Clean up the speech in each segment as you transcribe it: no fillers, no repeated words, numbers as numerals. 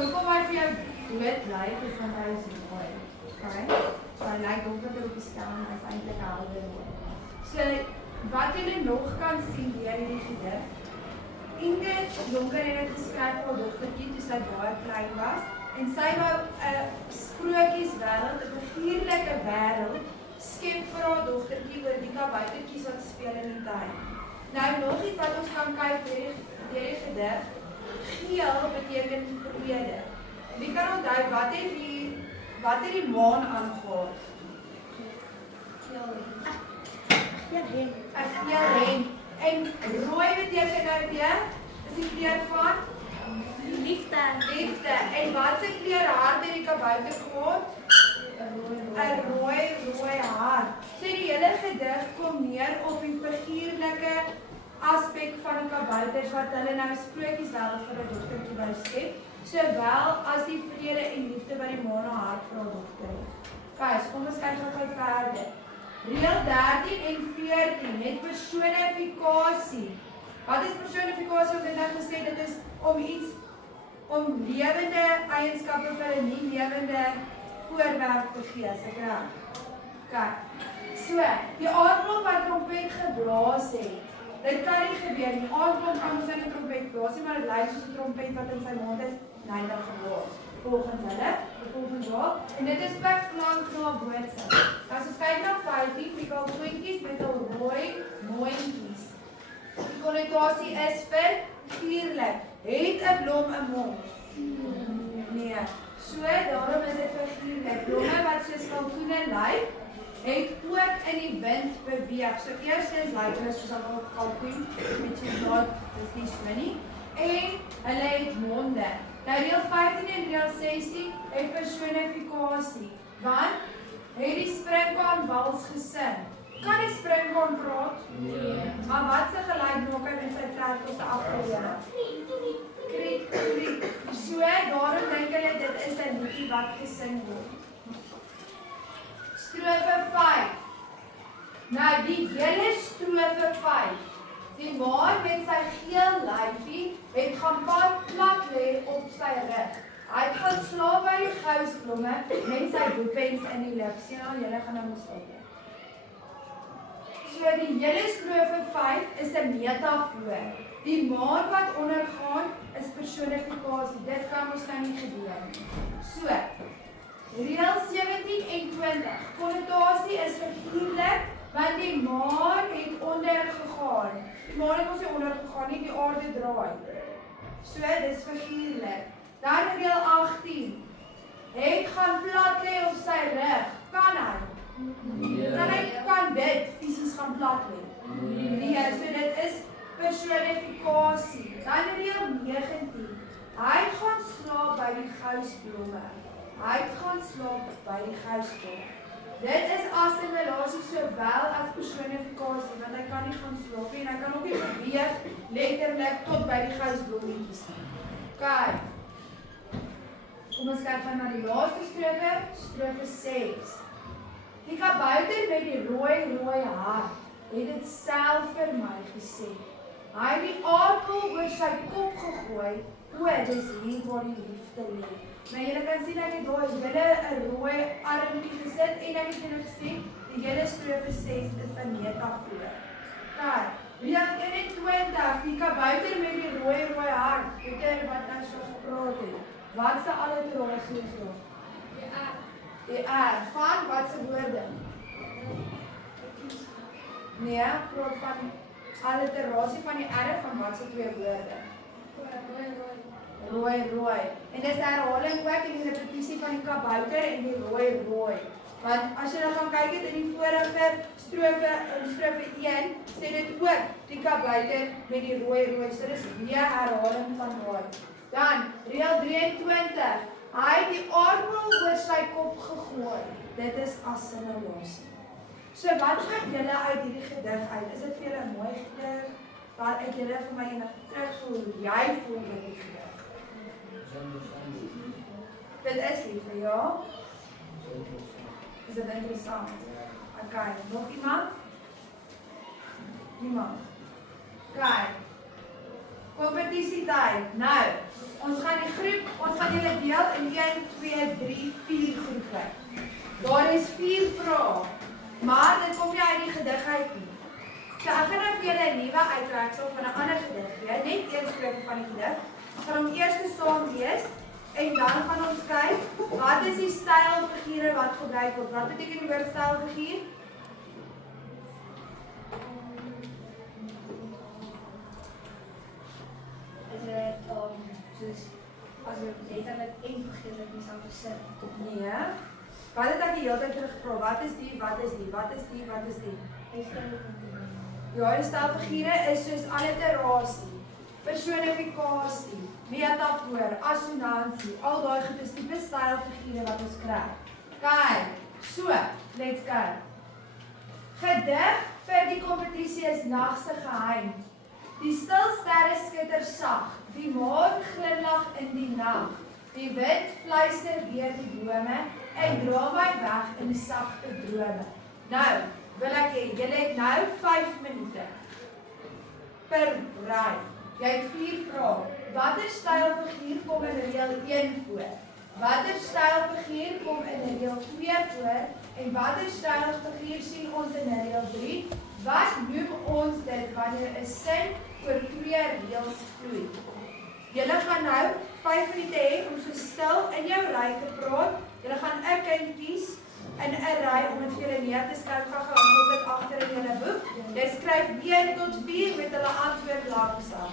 hoekom hy vir jou dood lyk, is want hy is mooi. Okay? So hy lyk donkerder op die skerm, hy is eintlik helder mooi. So, wat julle nog kan sien deur hierdie gedig, Ingrid Jonker het dit geskryf vir haar dogtertjie toe sy baie klein was, en sy wou 'n sprokieswêreld, 'n figuurlike wêreld, skep vir haar dogtertjie oor die kaboutertjies wat speel in die tuin. Nou nog iets wat ons kan kyk deur die gedig, geel beteken vrede. Wie kan onthou wat het die maan aangehad? Geel hemp. En rooi beteken nou weer, is die kleur van? Liefde. En wat se kleur hart het die kabouter gehad? 'n rooi hart. So die hele gedig kom neer op die figuurlike aspek van die kabouters wat hulle nou sprokieswêreld vir 'n dogtertjie wou skep, sowel as die vrede en liefde wat die maan haar hart vir haar dogter het. Guys, kom ons kyk gou verder. Reël 13 en 14 het personifikasie. Wat is personifikasie? Ons het nou gesê dit is om lewende eienskappe vir 'n nie lewende voorwerp te gee, as ek reg. Kyk. So, die aardklok wat trompet geblaas het. Dit kan nie gebeur nie. Aardklok kan ons nie 'n trompet blaas nie, maar dit lyk soos 'n trompet wat in sy mond is, neidig geblaas. Volgens hulle, volgens haar, en dit is per klank na 'n boodskap. As ons kyk na 15, prikkelpuntjies met 'n rooi mondjies. Die konnotasie is vir vuurlik. Het 'n blom 'n mond? Nee. So, daarom is dit vir vuurlik. Blomme wat soos kalkoene lyk, het ook in die wind beweeg. So eerstens lyk hulle soos 'n kalkoen, met chocolade, dis nie so nie. En hulle het monde. Nou reël 15 en reël 16 het personifikasie, want het die sprinkaan wals gesing. Kan die sprinkaan praat? Nee. Maar wat se geluid maak hy in sy vlerkels afgeleer? Kriek, kriek. So, daarom dink hulle dit is 'n liedjie wat gesing word. Strofe 5. Nou die hele strofe 5. Die maan met sy geel lyfie het gaan plat lê op sy rug. Hy het gaan slaap by die gousblomme met sy boepens in die lug. Sien al, julle gaan nou mos op. So die hele strofe 5 is 'n metafoor. Die maan wat ondergaan is personifikasie. Dit kan ons nou nie gebeur nie. So, reël 17 en 20. Konnotasie is figuurlik, want die maan het ondergegaan. Die maan het ons nie ondergegaan nie, die aarde draai. So, dis figuurlik. Dan reël 18. Het gaan plat lê op sy rug. Kan hy? Kan dit fisies gaan plat lê? Nee, so dit is personifikasie. Dan reël 19. Hy het gaan slaap by die gousblomme. Dit is assimilasie sowel as personifikasie, want hy kan nie gaan slaap nie en hy kan ook nie beweeg letterlik tot by die gousblommetjies nie. Kyk. Kom ons kyk na die laaste strofe, strofe 6. Die kabouter met die rooi hart het dit self vir my gesê. Hy het die aardappel oor sy kop gegooi, dis hier waar die liefde lê. Maar julle kan sien dat die daai binne 'n rooi armpie gesit en ek het julle gesê, die hele strofe 6 is 'n metafoor. Kyk, reël 21, die kabouter met die rooi hart, Pieter wat nou so gepraat het. Wat se alliterasie is daar? Die R. Van wat se woorde? Nee, praat van alliterasie van die R van wat se twee woorde? Rooi. En dis herhaling ook in die repetisie van die kabouter en die rooi. Want as jy dan gaan kyk het in die vorige strofe, in strofe 1, sê dit ook die kabouter met die rooi. So dis weer herhaling van rooi. Dan, reël 23. Hy het die aardappel oor sy kop gegooi. Dit is assimilasie. So wat gaan julle uit hierdie gedig uit? Is dit vir julle 'n mooi gedig? Wat uit julle vir my enig terugvoel hoe jy voel met die gedig? Dit is lief, ja? Is dit interessant? Okay, nog iemand? Niemand? Kijk. Kompetisietyd. Nou, ons gaan gaan julle deel in 1, 2, 3, 4 groepe. Daar is 4 vrae, maar dit kom nie uit die gedig uit nie. So ek gaan nou vir julle 'n nuwe uittreksel van 'n ander gedig gee, net een strofe van die gedig. Ons gaan hom eers saam lees en dan gaan ons kyk wat is die stylfigure wat gebruik word. Wat beteken die woord stylfiguur? Soos as jy letterlik en figuurlik nie sou versin. Nee. Wat het ek die hele tyd teruggevra? Wat is die? Wat is die? Wat is die? Wat is die? Ja, die stylfigure is soos alliterasie, personifikasie, metafoor, assonansie, al daai goed is tipe stylfigure wat ons kry. Kyk, so, let's go. Gedig vir die kompetisie is nag se geheim. Die stil sterre skitter sag, die maan glimlag in die nag. Die wind fluister deur die bome en dra my weg in die sagte drome. Nou, wil ek hê, julle het nou 5 minute per ry. Jy het 4 vrae. Watter stylfiguur kom in reël 1 voor? Watter stylfiguur kom in reël 2 voor? En watter stylfiguur sien ons in reël 3? Wat noem ons dit wanneer 'n sin oor 2 reëls vloei? Julle gaan nou 5 minute hê om so stil in jou ry te praat. Julle gaan 'n kind kies in 'n ry om dit vir julle neer te skryf. Gaan onthoud dit agter in julle boek. Jy skryf 1 tot 4 met hulle antwoord langsaam.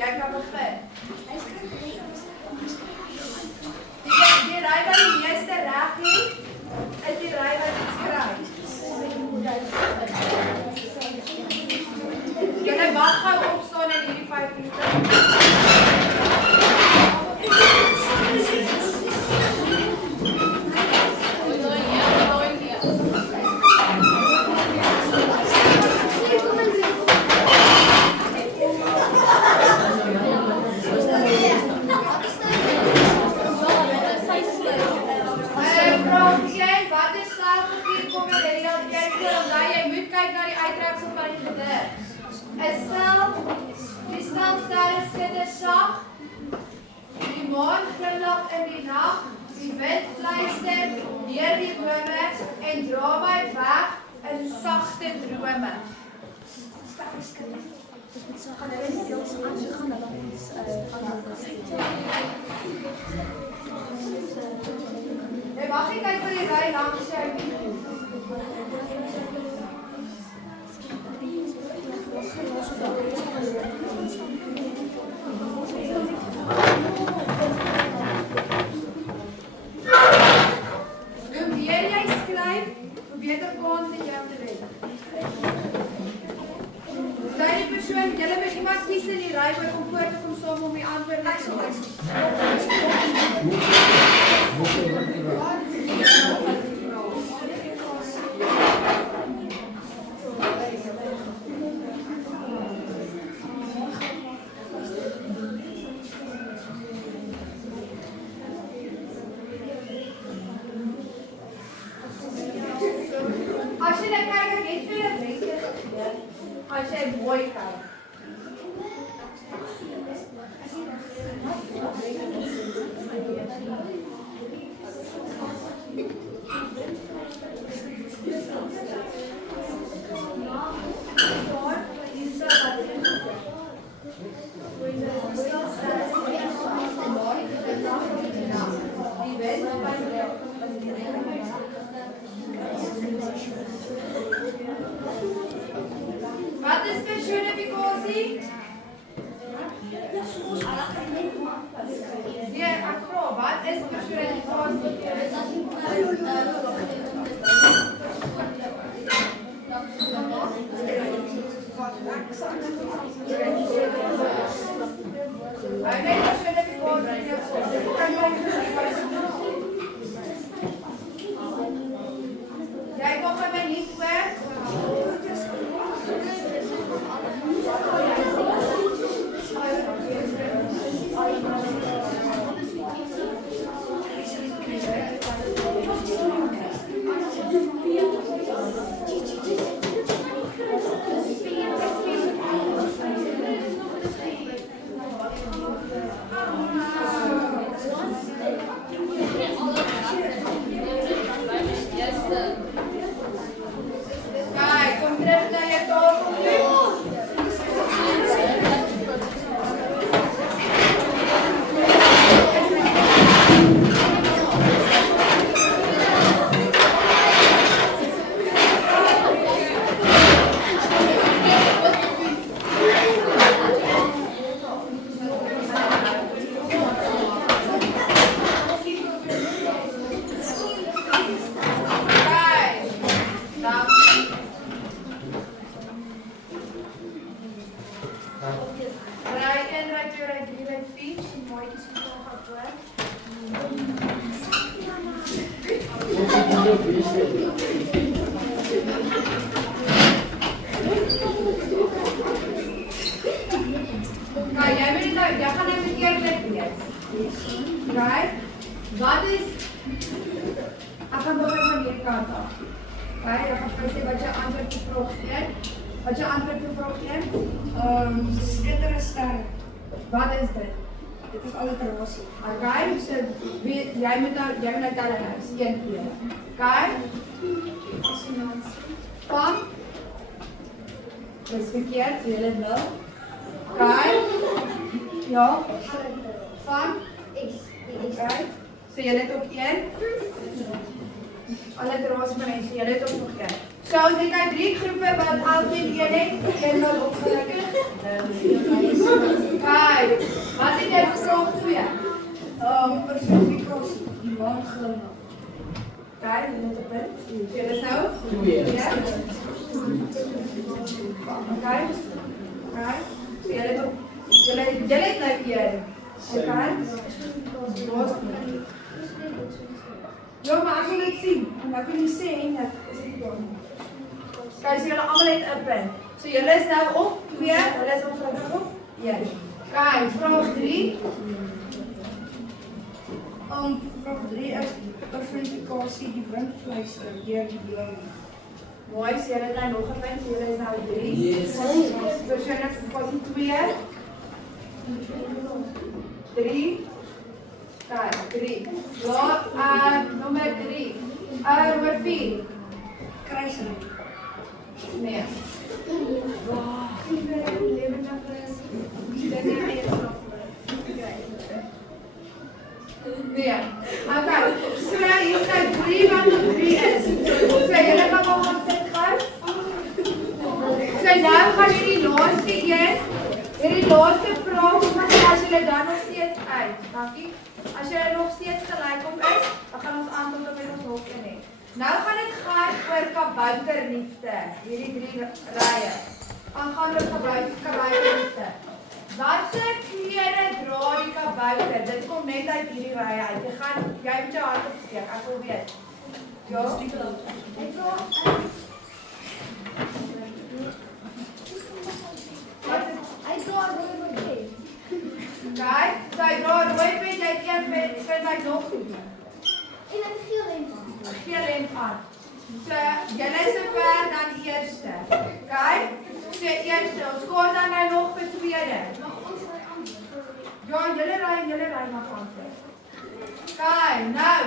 Jy kan begin. Die ry wat die meeste reg het, is die ry wat dit skryf. Julle mag gou opstaan in hierdie 5 minute. Die sterre skitter sag, die maan glimlag in die nag, die wind fluister deur die bome en dra my weg in sagte drome. Jy mag nie kyk vir die ry langs jou nie. Hoe meer jy skryf, hoe beter kans het jy om te wen. Bly die persoon, julle moet iemand kies in die ry wat kom voor te kom saam om die antwoord te gee. As jy kyk, ek het vir 'n wenke gegee. As jy mooi kyk. Wat is personifikasie? Nee, ek vra, wat is personifikasie? Jy kom by my nie voor. maatjies moet nog gaan voor. Kijk, jij gaat even een keer met Kijk, wat is... Ik ga nog even van hierdie kant af. Kijk, dan gaan we sê wat je antwoord gevraagd het. Wat je antwoord gevraagd het? Skitterende sterre. Wat is dit? Dit is alliterasie. Oké, so jij moet nou tellen nou, is 1 keer. Kijk. Van. Dat is verkeerd, so jy het 0. Kijk. Ja. Van. Oké. So jy het ook 1. Alliterasie van mense, jy het ook nog 1. So ons het nou 3 groepe wat elkeen 1 het. 1 0 opgelukkig. Kijk, wat het jy gevraagd 2? Personificasie. Die man glimlach. Kijk, dit is een punt. Zie je dat nou? Ja? Oké. Kijk. Zie je dat ook? Jullie het nou hier. Oké. Ja, maar ik wil het zien. En dan kun je zien. Kijk, zie jullie allemaal het een punt. So jullie is nou op 2, jullie is op 1. Kijk, vraag 3. Vraag 3 is personificasie die windvleis deur die bloem. Mooi, so jullie nou nog een punt. So jullie is nou 3. Yes. Personificasie 2. 3. Kijk, 3. Ja, nummer 3. Nummer 4. Kruising. Nee. Nee. Oké. So hier kijk 3 wat 3 is. So jullie kan wel gaan sit gaan. So nou gaan jullie laaste een. Hierdie laaste vraag, as julle dan nog steeds uit. Dankie. As julle nog steeds gelyk op is, dan gaan ons antwoord op ons hok in hê. Nou gaan dit gaan oor kabouterliefde. Hierdie 3 rye. Dan gaan oor kabouterliefde. Watse klere dra die kabouter? Dit kom net uit hierdie rye uit. Jy moet jou hand opsteek, ek wil weet. Ja? Hy dra rooi pen. Kijk, so hy dra rooi pen, jy het 1 pen, vind hy nog goed. En 'n geel hemp aan. 'n Geel hemp aan. So, julle is sover dan die eerste. Kijk, so eerste, ons kort dan nou nog vir tweede. Ja, julle ry nog antwoord. Kijk, nou,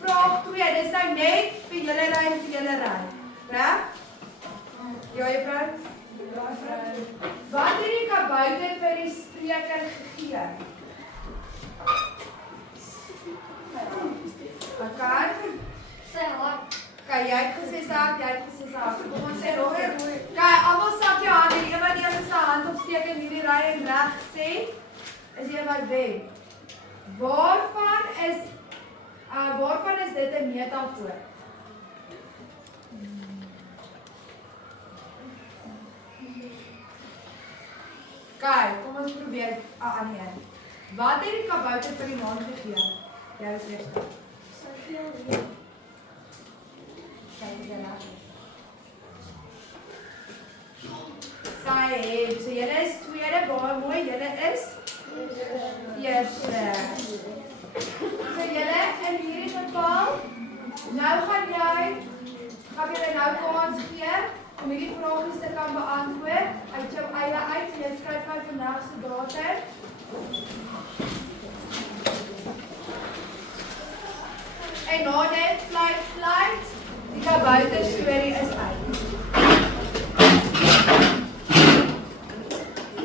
vraag 2, dis nou net vir julle ry en vir julle ry. Reg? Ja, juffrou? Wat het die kabouter vir die spreker gegee? Okay. Sy hart. Kijk, jy het gesê sy hart, Kom ons sê rooi. Kijk, almal sak jou hand en een wat eers sy hand opsteek in hierdie ry en reg sê, is een wat wen. Waarvan is dit 'n metafoor? Kijk, kom ons probeer aan die een. Wat het die kabouter vir die maan gegee? Jy is eerste. Sy geel hemp. Kijk, jy laat. Sy het, so julle is tweede, baie mooi, julle is eerste. So julle, in hierdie geval, nou gaan julle nou kans gee, om hierdie vragies te kan beantwoord, uit jou eie uit, so jy skryf nou vandag se datum. En na dit, fly,